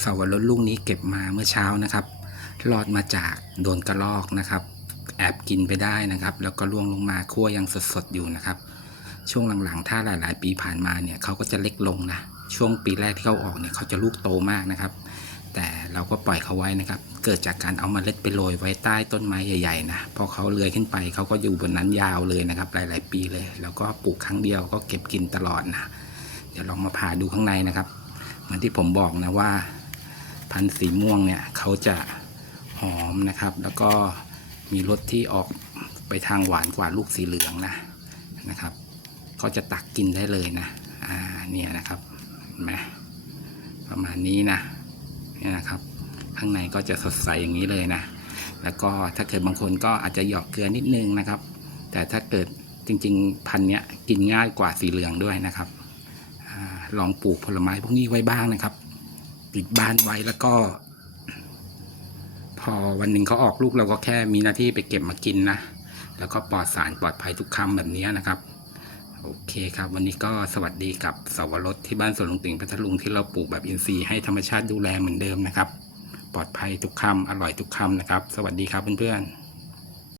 สวรสลูกนี้เก็บมาเมื่อเช้านะครับ รอดมาจากโดนกระลอกนะครับ แอบกินไปได้นะครับ แล้วก็ล่วงลงมาคั่วยังสดๆอยู่นะครับ ช่วงหลังๆ ถ้าหลายๆ ปีผ่านมาเนี่ยเขาก็จะเล็กลงนะ ช่วงปีแรกที่เขาออกเนี่ยเขาจะลูกโตมากนะครับ แต่เราก็ปล่อยเขาไว้นะครับ เกิดจากการเอามาเล็ดไปโรยไว้ใต้ต้นไม้ใหญ่ๆนะ พอเขาเลื้อยขึ้นไปเขาก็อยู่บนนั้นยาวเลยนะครับ หลาย ๆ ปีเลย แล้วก็ปลูกครั้งเดียวก็เก็บกินตลอดนะ เดี๋ยวลองมาผ่าดูข้างในนะครับ เหมือนที่ผมบอกนะว่า พันธุ์สีม่วงเนี่ยเขาจะหอมนะครับ แล้วก็มีรสที่ออกไปทางหวานกว่าลูกสีเหลืองนะนะครับก็จะตักกินได้เลยนะอ่าเนี่ยนะครับเห็นไหมประมาณนี้นะเนี่ยนะครับ ข้างในก็จะสดใสอย่างนี้เลยนะ แล้วก็ถ้าเกิดบางคนก็อาจจะหยอกเกลือนิดนึงนะครับ แต่ถ้าเกิดจริง ๆ พันธุ์เนี้ยกินง่ายกว่าสีเหลืองด้วยนะครับอลองปลูกผลไม้พวกนี้ไว้บ้างนะครับ ปิดบ้านไว้แล้วก็ พอวันหนึ่งเขาออกลูกเราก็แค่มีหน้าที่ไปเก็บมากินนะ แล้วก็ปลอดสารปลอดภัยทุกคำแบบนี้นะครับ โอเคครับ วันนี้ก็สวัสดีกับสวรสที่บ้านสวนลุงติ่งพัทลุงที่เราปลูกแบบอินทรีย์ให้ธรรมชาติดูแลเหมือนเดิมนะครับ ปลอดภัยทุกคำอร่อยทุกคำนะครับ สวัสดีครับเพื่อนๆ